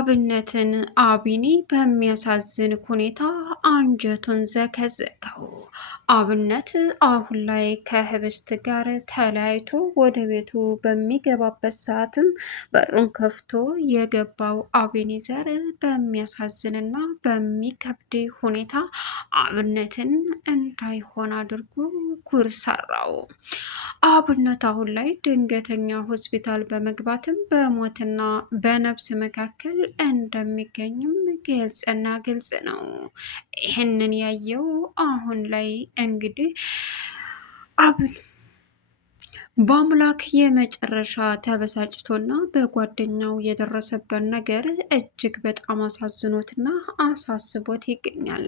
አብነትን አቢኒ በሚያሳዝን ሁኔታ አንጀቱን ዘከዘከው። አብነት አሁን ላይ ከህብስት ጋር ተለያይቶ ወደ ቤቱ በሚገባበት ሰዓትም በሩን ከፍቶ የገባው አቤኔዘር በሚያሳዝንና በሚከብድ ሁኔታ አብነትን እንዳይሆን አድርጎ ጉር ሰራው። አብነት አሁን ላይ ድንገተኛ ሆስፒታል በመግባትም በሞትና በነፍስ መካከል እንደሚገኝም ግልጽና ግልጽ ነው። ይህንን ያየው አሁን ላይ እንግዲህ በአምላክ የመጨረሻ ተበሳጭቶና በጓደኛው የደረሰበት ነገር እጅግ በጣም አሳዝኖትና አሳስቦት ይገኛል።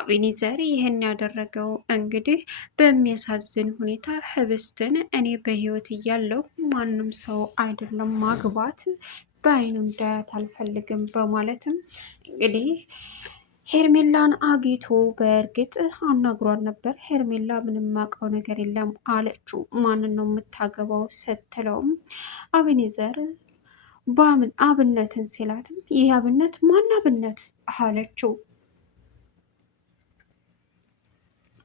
አቤኔዘር ይህን ያደረገው እንግዲህ በሚያሳዝን ሁኔታ ህብስትን እኔ በህይወት እያለሁ ማንም ሰው አይደለም ማግባት በአይኑ እንዳያት አልፈልግም በማለትም እንግዲህ ሄርሜላን አጊቶ በእርግጥ አናግሯን ነበር። ሄርሜላ ምንም ማውቀው ነገር የለም አለችው። ማንን ነው የምታገባው ስትለውም አቤኔዘር አብነትን ሲላትም ይህ አብነት ማን አብነት አለችው።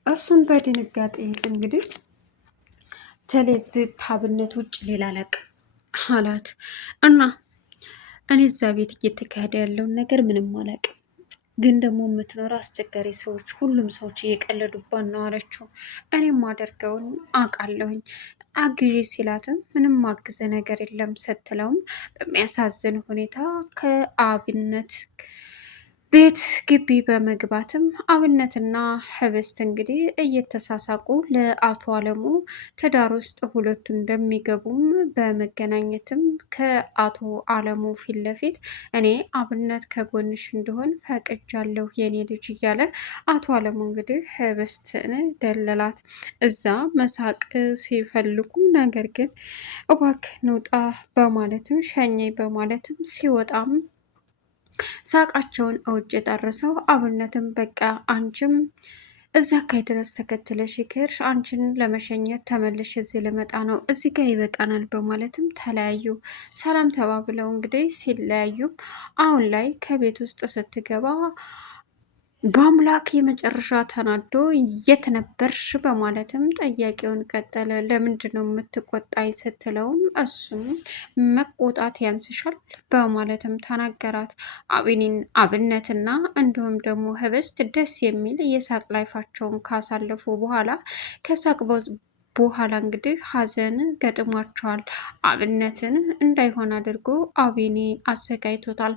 እሱን በድንጋጤ እንግዲህ ተለዝት አብነት ውጭ ሌላ ለቅ አላት እና እኔ እዛ ቤት እየተካሄደ ያለውን ነገር ምንም አላውቅም፣ ግን ደግሞ የምትኖረው አስቸጋሪ ሰዎች፣ ሁሉም ሰዎች እየቀለዱባት ነው አለችው። እኔም ማደርገውን አውቃለሁኝ አግዢ ሲላትም ምንም ማግዘ ነገር የለም ስትለውም በሚያሳዝን ሁኔታ ከአብነት ቤት ግቢ በመግባትም አብነትና ህብስት እንግዲህ እየተሳሳቁ ለአቶ አለሙ ትዳር ውስጥ ሁለቱ እንደሚገቡም በመገናኘትም ከአቶ አለሙ ፊት ለፊት እኔ አብነት ከጎንሽ እንደሆን ፈቅጃለሁ የኔ ልጅ እያለ አቶ አለሙ እንግዲህ ህብስትን ደለላት። እዛ መሳቅ ሲፈልጉ ነገር ግን እባክህ ንውጣ በማለትም ሸኘኝ በማለትም ሲወጣም ሳቃቸውን እውጭ የጠርሰው አብነትም በቃ አንቺም እዛ አካይ ድረስ ተከትለሽ ይክርሽ አንቺን ለመሸኘት ተመልሽ እዚህ ልመጣ ነው፣ እዚህ ጋር ይበቃናል በማለትም ተለያዩ። ሰላም ተባብለው እንግዲህ ሲለያዩም አሁን ላይ ከቤት ውስጥ ስትገባ በአምላክ የመጨረሻ ተናዶ የት ነበርሽ በማለትም ጠያቄውን ቀጠለ። ለምንድን ነው የምትቆጣኝ ስትለውም እሱም መቆጣት ያንስሻል በማለትም ተናገራት። አብነትና እንዲሁም ደግሞ ህብስት ደስ የሚል የሳቅ ላይፋቸውን ካሳለፉ በኋላ ከሳቅ በኋላ እንግዲህ ሀዘን ገጥሟቸዋል። አብነትን እንዳይሆን አድርጎ አቤኔ አዘጋጅቶታል።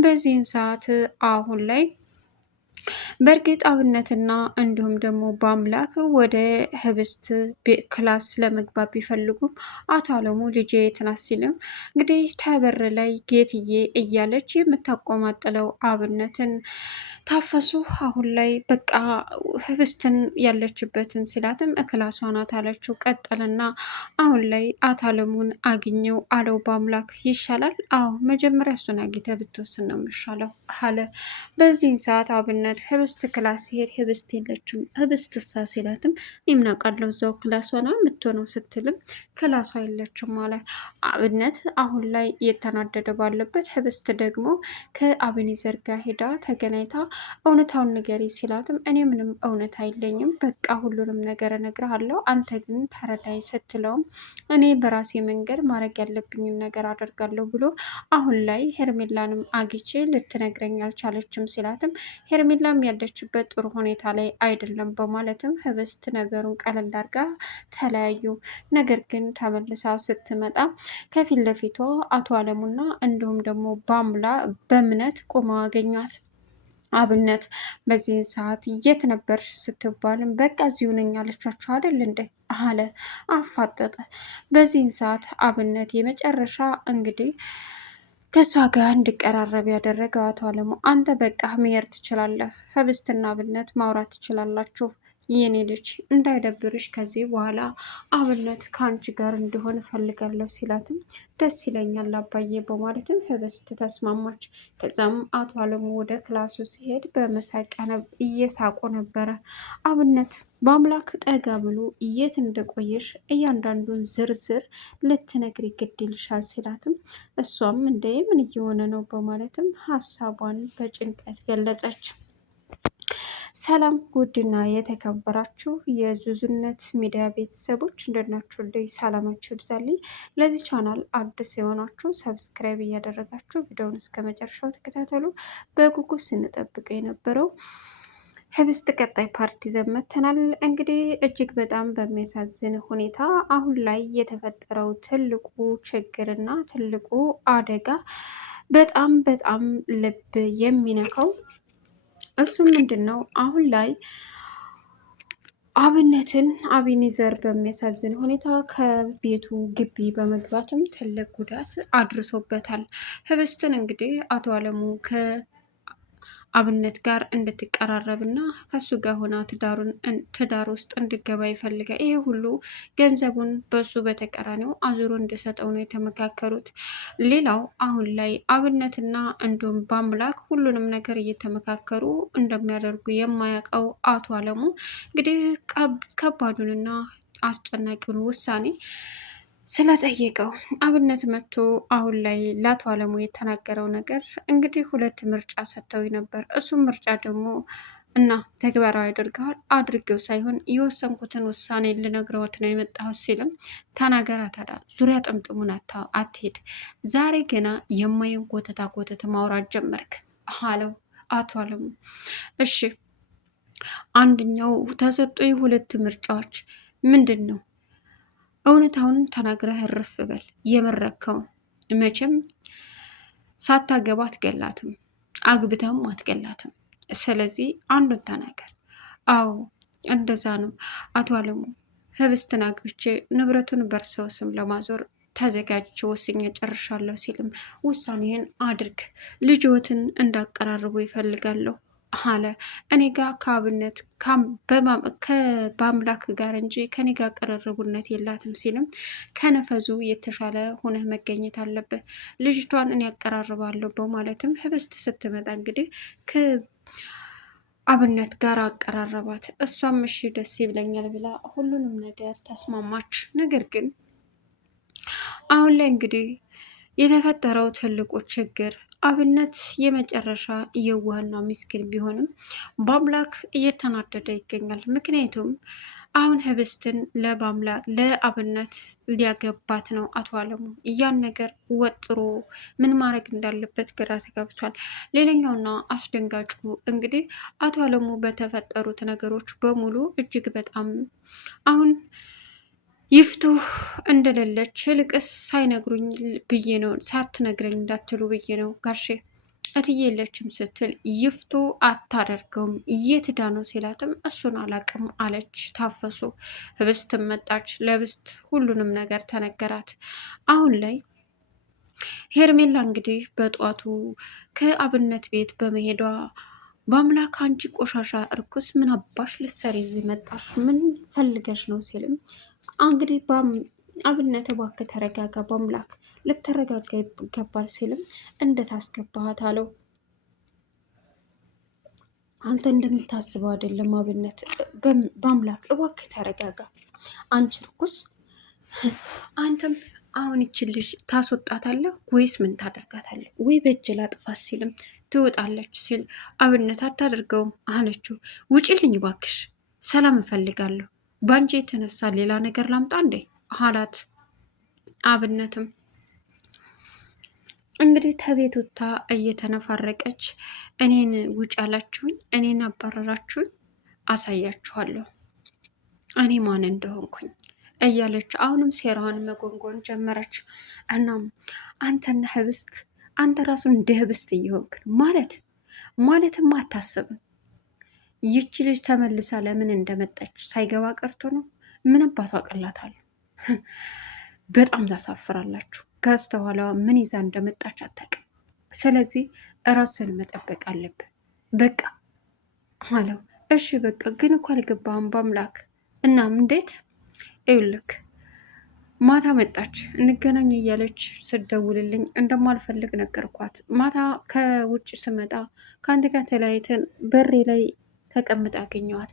በዚህን ሰዓት አሁን ላይ በእርግጥ አብነትና እንዲሁም ደግሞ በአምላክ ወደ ህብስት ክላስ ለመግባት ቢፈልጉም አቶ አለሙ ልጄ የት ናት ሲልም እንግዲህ ተበር ላይ ጌትዬ እያለች የምታቆማጥለው አብነትን ታፈሱ። አሁን ላይ በቃ ህብስትን ያለችበትን ሲላትም እክላሷ ናት አለችው። ቀጠልና አሁን ላይ አቶ አለሙን አግኘው አለው። በአምላክ ይሻላል፣ አዎ መጀመሪያ እሱን አግኝተህ ብትወስን ነው የሚሻለው አለ። በዚህን ሰዓት አብነት ህብስት ክላስ ሲሄድ ህብስት የለችም። ህብስት እሳ ሲላትም እኔ ምን አውቃለሁ እዛው ክላሷ ነው የምትሆነው ስትልም ክላሷ የለችም አለ። አብነት አሁን ላይ እየተናደደ ባለበት ህብስት ደግሞ ከአቤኔዘር ጋር ሄዳ ተገናኝታ እውነታውን ንገሪ ሲላትም እኔ ምንም እውነት አይለኝም፣ በቃ ሁሉንም ነገር እነግርሃለሁ፣ አንተ ግን ተረዳኝ ስትለውም እኔ በራሴ መንገድ ማድረግ ያለብኝን ነገር አደርጋለሁ ብሎ አሁን ላይ ሄርሜላንም አግቼ ልትነግረኝ አልቻለችም ሲላትም ሄርሜላም ያለችበት ጥሩ ሁኔታ ላይ አይደለም በማለትም ህብስት ነገሩን ቀለል አድርጋ ተለያዩ። ነገር ግን ተመልሳ ስትመጣ ከፊት ለፊቷ አቶ አለሙና እንዲሁም ደግሞ በእምነት ቁማ አገኟት። አብነት በዚህን ሰዓት የት ነበር ስትባልም በቃ እዚሁ ነኝ አለቻቸው አይደል እንዴ አለ። አፋጠጠ። በዚህን ሰዓት አብነት የመጨረሻ እንግዲህ ከእሷ ጋር እንዲቀራረብ ያደረገው አቶ አለሙ አንተ በቃ መሄድ ትችላለህ፣ ህብስትና አብነት ማውራት ትችላላችሁ የኔ ልጅ እንዳይደብርሽ ከዚህ በኋላ አብነት ከአንቺ ጋር እንዲሆን እፈልጋለሁ ሲላትም ደስ ይለኛል አባዬ በማለትም ህብስት ተስማማች። ከዛም አቶ አለሙ ወደ ክላሱ ሲሄድ በመሳቂያ እየሳቁ ነበረ። አብነት በአምላክ ጠጋ ብሎ የት እንደቆየሽ እያንዳንዱን ዝርዝር ልትነግሪ ግድ ይልሻል ሲላትም እሷም እንደ ምን እየሆነ ነው በማለትም ሀሳቧን በጭንቀት ገለጸች። ሰላም ውድና የተከበራችሁ የዙዙነት ሚዲያ ቤተሰቦች እንደናችሁ እንደ ሰላማችሁ ይብዛልኝ። ለዚህ ቻናል አዲስ የሆናችሁ ሰብስክራይብ እያደረጋችሁ ቪዲዮውን እስከ መጨረሻው ተከታተሉ። በጉጉት ስንጠብቀው የነበረው ህብስት ቀጣይ ፓርቲ ዘመተናል። እንግዲህ እጅግ በጣም በሚያሳዝን ሁኔታ አሁን ላይ የተፈጠረው ትልቁ ችግርና ትልቁ አደጋ በጣም በጣም ልብ የሚነካው እሱ ምንድን ነው? አሁን ላይ አብነትን አቤኔዘር በሚያሳዝን ሁኔታ ከቤቱ ግቢ በመግባትም ትልቅ ጉዳት አድርሶበታል። ህብስትን እንግዲህ አቶ አለሙ አብነት ጋር እንድትቀራረብና ከሱ ጋር ሆና ትዳር ውስጥ እንድገባ ይፈልጋል። ይሄ ሁሉ ገንዘቡን በሱ በተቃራኒው አዙሮ እንዲሰጠው ነው የተመካከሩት። ሌላው አሁን ላይ አብነትና እንዲሁም በአምላክ ሁሉንም ነገር እየተመካከሩ እንደሚያደርጉ የማያውቀው አቶ አለሙ እንግዲህ ከባዱንና አስጨናቂውን ውሳኔ ስለጠየቀው አብነት መጥቶ አሁን ላይ ለአቶ አለሙ የተናገረው ነገር እንግዲህ ሁለት ምርጫ ሰጥተው ነበር። እሱም ምርጫ ደግሞ እና ተግባራዊ አድርገው ሳይሆን የወሰንኩትን ውሳኔ ልነግረውት ነው የመጣሁት ሲልም ተናገራ። ታዲያ ዙሪያ ጥምጥሙን አትሄድ፣ ዛሬ ገና የማየን ኮተት ማውራት ጀመርክ አለው አቶ አለሙ። እሺ አንደኛው ተሰጡኝ ሁለት ምርጫዎች ምንድን ነው? እውነታውን ተናግረህ እርፍ በል። የመረከውን መቼም ሳታገባ አትገላትም፣ አግብተም አትገላትም። ስለዚህ አንዱን ተናገር። አዎ እንደዛ ነው አቶ አለሙ፣ ህብስትን አግብቼ ንብረቱን በእርሰው ስም ለማዞር ተዘጋጅቼ ወስኜ ጨርሻለሁ ሲልም ውሳኔህን አድርግ፣ ልጅዎትን እንዳቀራርቡ ይፈልጋለሁ አለ። እኔ ጋር ከአብነት በአምላክ ጋር እንጂ ከኔ ጋር ቅርርቡነት የላትም ሲልም ከነፈዙ የተሻለ ሆነህ መገኘት አለብህ፣ ልጅቷን እኔ ያቀራርባለሁ በማለትም ህብስት ስትመጣ እንግዲህ ከአብነት ጋር አቀራረባት። እሷም እሺ ደስ ይብለኛል ብላ ሁሉንም ነገር ተስማማች። ነገር ግን አሁን ላይ እንግዲህ የተፈጠረው ትልቁ ችግር አብነት የመጨረሻ የዋህና ምስኪን ቢሆንም በአምላክ እየተናደደ ይገኛል። ምክንያቱም አሁን ህብስትን ለአብነት ሊያገባት ነው አቶ አለሙ። ያን ነገር ወጥሮ ምን ማድረግ እንዳለበት ግራ ተጋብቷል። ሌላኛውና አስደንጋጩ እንግዲህ አቶ አለሙ በተፈጠሩት ነገሮች በሙሉ እጅግ በጣም አሁን ይፍቱ እንደሌለች ልቅስ ሳይነግሩኝ ብዬ ነው ሳትነግረኝ እንዳትሉ ብዬ ነው ጋሼ እትዬ የለችም ስትል ይፍቱ አታደርገውም የትዳ ነው ሲላትም እሱን አላቅም አለች። ታፈሱ ህብስት መጣች። ለህብስት ሁሉንም ነገር ተነገራት። አሁን ላይ ሄርሜላ እንግዲህ በጧቱ ከአብነት ቤት በመሄዷ በአምላክ አንቺ ቆሻሻ እርኩስ ምን አባሽ ልትሰሪ እዚህ መጣሽ? ምን ፈልገሽ ነው ሲልም እንግዲህ አብነት እባክህ ተረጋጋ፣ በአምላክ ልትረጋጋ ይገባል ሲልም እንዴት አስገባሃት አለው። አንተ እንደምታስበው አይደለም አብነት፣ በአምላክ እባክህ ተረጋጋ። አንቺ ርኩስ፣ አንተም አሁን ይችልሽ ታስወጣታለህ ወይስ ምን ታደርጋታለህ? ወይ በእጅ ላጥፋት ሲልም ትወጣለች ሲል አብነት አታደርገውም አለችው። ውጪልኝ እባክሽ፣ ሰላም እፈልጋለሁ፣ ባንቺ የተነሳ ሌላ ነገር ላምጣ እንዴ አላት። አብነትም እንግዲህ ተቤት ወጥታ እየተነፋረቀች እኔን ውጭ ያላችሁኝ፣ እኔን አባረራችሁኝ፣ አሳያችኋለሁ እኔ ማን እንደሆንኩኝ እያለች አሁንም ሴራዋን መጎንጎን ጀመረች። እናም አንተና ህብስት፣ አንተ ራሱ እንደ ህብስት እየሆንክ ነው ማለትም አታስብም። ይቺ ልጅ ተመልሳ ለምን እንደመጣች ሳይገባ ቀርቶ ነው። ምን አባቷ አቀላታለሁ። በጣም ታሳፍራላችሁ። ከስተኋላዋ ምን ይዛ እንደመጣች አታውቅም። ስለዚህ ራስን መጠበቅ አለብን በቃ አለው። እሺ በቃ ግን እኮ አልገባህም በአምላክ። እናም እንዴት? ይኸውልህ ማታ መጣች እንገናኝ እያለች ስደውልልኝ እንደማልፈልግ ነገርኳት። ማታ ከውጭ ስመጣ ከአንድ ጋር ተለያይተን በሬ ላይ ተቀምጣ አገኘዋት።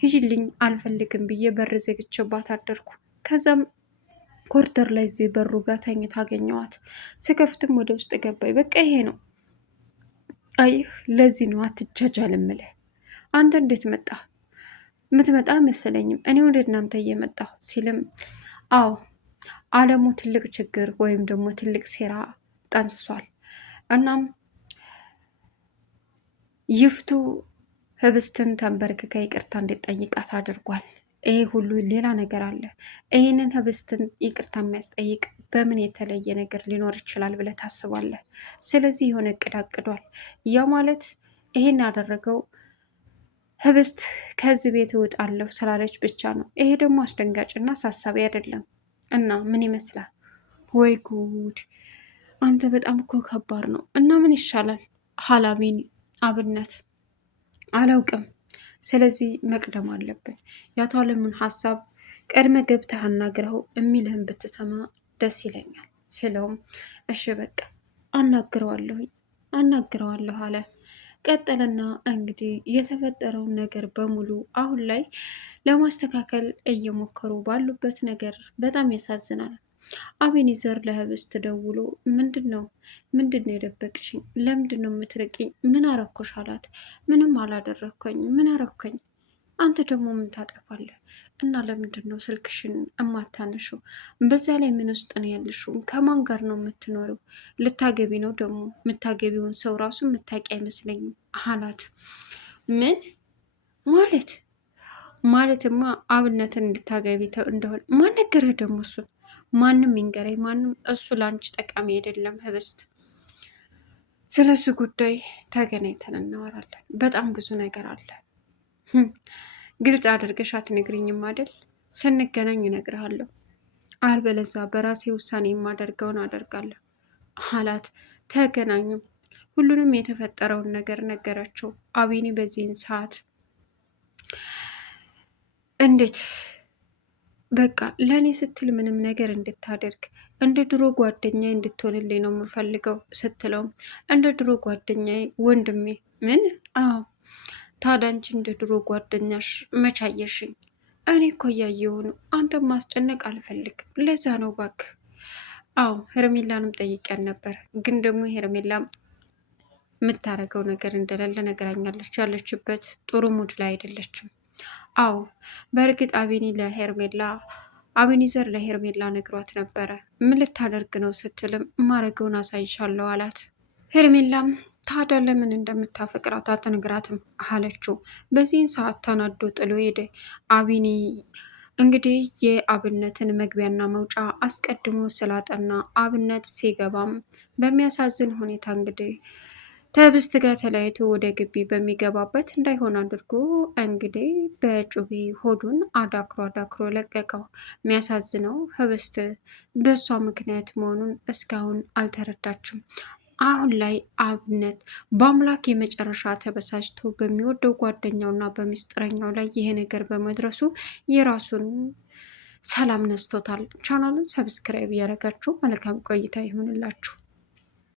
ሂጂልኝ አልፈልግም ብዬ በር ዘግቼባት አደርኩ። ከዛም ኮሪደር ላይ እዚህ በሩ ጋር ተኝታ አገኘዋት። ስከፍትም ወደ ውስጥ ገባኝ። በቃ ይሄ ነው። አይ ለዚህ ነው አትጃጃል እምልህ። አንተ እንዴት መጣ? የምትመጣ መሰለኝም እኔ ወደ እናንተ እየመጣሁ ሲልም፣ አዎ አለሙ ትልቅ ችግር ወይም ደግሞ ትልቅ ሴራ ጠንስሷል። እናም ይፍቱ ህብስትን ተንበርክካ ይቅርታ እንድጠይቃት አድርጓል። ይሄ ሁሉ ሌላ ነገር አለ። ይህንን ህብስትን ይቅርታ የሚያስጠይቅ በምን የተለየ ነገር ሊኖር ይችላል ብለህ ታስባለህ? ስለዚህ የሆነ እቅድ አቅዷል። ያ ማለት ይሄን ያደረገው ህብስት ከዚህ ቤት እወጣለሁ ስላለች ብቻ ነው። ይሄ ደግሞ አስደንጋጭና አሳሳቢ አይደለም። እና ምን ይመስላል? ወይ ጉድ! አንተ በጣም እኮ ከባድ ነው። እና ምን ይሻላል? ሀላሚን አብነት አላውቅም። ስለዚህ መቅደም አለብን። የአቶ አለሙን ሀሳብ ቀድመ ገብተህ አናግረው የሚልህን ብትሰማ ደስ ይለኛል ስለውም፣ እሺ በቃ አናግረዋለሁ አለ። ቀጠለና እንግዲህ የተፈጠረውን ነገር በሙሉ አሁን ላይ ለማስተካከል እየሞከሩ ባሉበት ነገር በጣም ያሳዝናል። አቤኔዘር ለህብስት ደውሎ ምንድን ነው የደበቅሽኝ? ለምንድን ነው የምትርቂኝ? ምን አረኮሽ አላት። ምንም አላደረግኩኝ። ምን አረኮኝ? አንተ ደግሞ ምን ታጠፋለህ? እና ለምንድን ነው ስልክሽን እማታነሽው? በዛ ላይ ምን ውስጥ ነው ያለሽው? ከማን ጋር ነው የምትኖሪው? ልታገቢ ነው ደግሞ? የምታገቢውን ሰው ራሱ የምታውቂ አይመስለኝም አላት። ምን ማለትማ አብነትን እንድታገቢ እንደሆነ ማን ነገረህ ደግሞ? እሱን ማንም ይንገረኝ ማንም፣ እሱ ለአንቺ ጠቃሚ አይደለም ህብስት። ስለሱ ጉዳይ ተገናኝተን እናወራለን። በጣም ብዙ ነገር አለ። ግልጽ አድርገሽ አትነግሪኝም አይደል? ስንገናኝ እነግርሃለሁ፣ አልበለዛ በራሴ ውሳኔ የማደርገውን አደርጋለሁ አላት። ተገናኙ። ሁሉንም የተፈጠረውን ነገር ነገረችው። አቢኒ በዚህን ሰዓት እንዴት በቃ ለእኔ ስትል ምንም ነገር እንድታደርግ እንደ ድሮ ጓደኛዬ እንድትሆንልኝ ነው የምፈልገው ስትለውም፣ እንደ ድሮ ጓደኛዬ ወንድሜ? ምን? አዎ ታዲያ አንቺ እንደ ድሮ ጓደኛሽ መቻየሽኝ? እኔ እኮ እያየሁ ነው። አንተም ማስጨነቅ አልፈልግም። ለዛ ነው እባክህ። አዎ ሄርሜላንም ጠይቂያን ነበር፣ ግን ደግሞ ሄርሜላም የምታረገው ነገር እንደሌለ ነገራኛለች። ያለችበት ጥሩ ሙድ ላይ አይደለችም። አዎ በእርግጥ አቤኔዘር ለሄርሜላ ነግሯት ነበረ። ምን ልታደርግ ነው ስትልም፣ ማረገውን አሳይሻለሁ አላት። ሄርሜላም ታዲያ ለምን እንደምታፈቅራት አትነግራትም አለችው። በዚህን ሰዓት ተናዶ ጥሎ ሄደ። አቢኒ እንግዲህ የአብነትን መግቢያና መውጫ አስቀድሞ ስላጠና አብነት ሲገባም በሚያሳዝን ሁኔታ እንግዲህ ከህብስት ጋር ተለያይቶ ወደ ግቢ በሚገባበት እንዳይሆን አድርጎ እንግዲህ በጩቤ ሆዱን አዳክሮ ለቀቀው። የሚያሳዝነው ህብስት በእሷ ምክንያት መሆኑን እስካሁን አልተረዳችም። አሁን ላይ አብነት በአምላክ የመጨረሻ ተበሳጭቶ በሚወደው ጓደኛውና በሚስጥረኛው ላይ ይሄ ነገር በመድረሱ የራሱን ሰላም ነስቶታል። ቻናሉን ሰብስክራይብ እያደረጋችሁ መልካም ቆይታ ይሆንላችሁ።